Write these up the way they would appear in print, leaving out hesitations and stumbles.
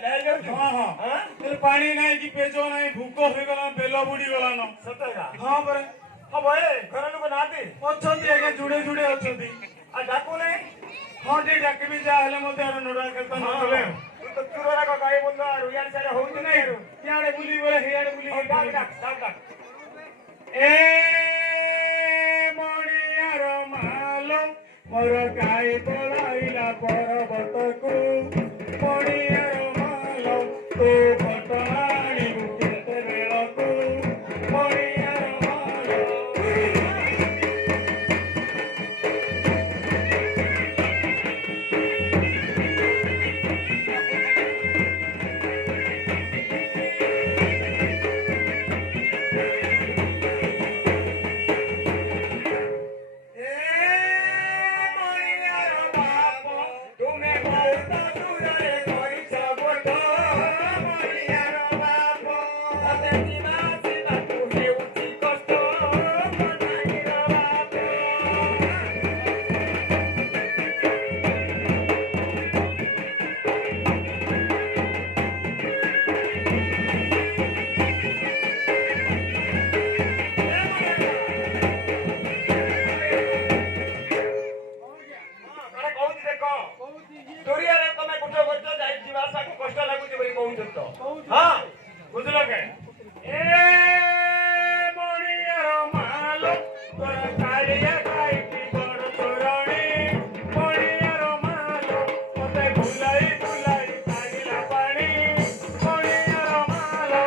हाँ हाँ पानी नहीं कि पेजो नहीं भूक हो गला बेल बुड़ी गला न सतका हाँ पर हाँ भाई घर लोग नाती अछंती आगे जुड़े जुड़े अछंती आ डाकू नहीं हाँ ठीक डाके भी जा हेले मते आरो नोडा खेलता न चले तू तो चुरोरा का गाय बोल रहा रुयान सारे हो नहीं याडे बुली बोले हेयाडे बुली डाक डाक डाक डाक ए मणियार मालो मोर गाय पळाइला पर्वतकू मणियार मालो तू पटवाणी केते बेलकू मणियार मालो हाँ बुझल के ए मणियार मालो तोरा कालिया खाइती बड़ तोरणी मणियार मालो मते भुलाई भुलाई काढिला पाणी मणियार मालो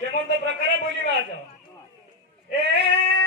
କେମନ୍ତ ପ୍ରକାର ବୁଲିବା ଏ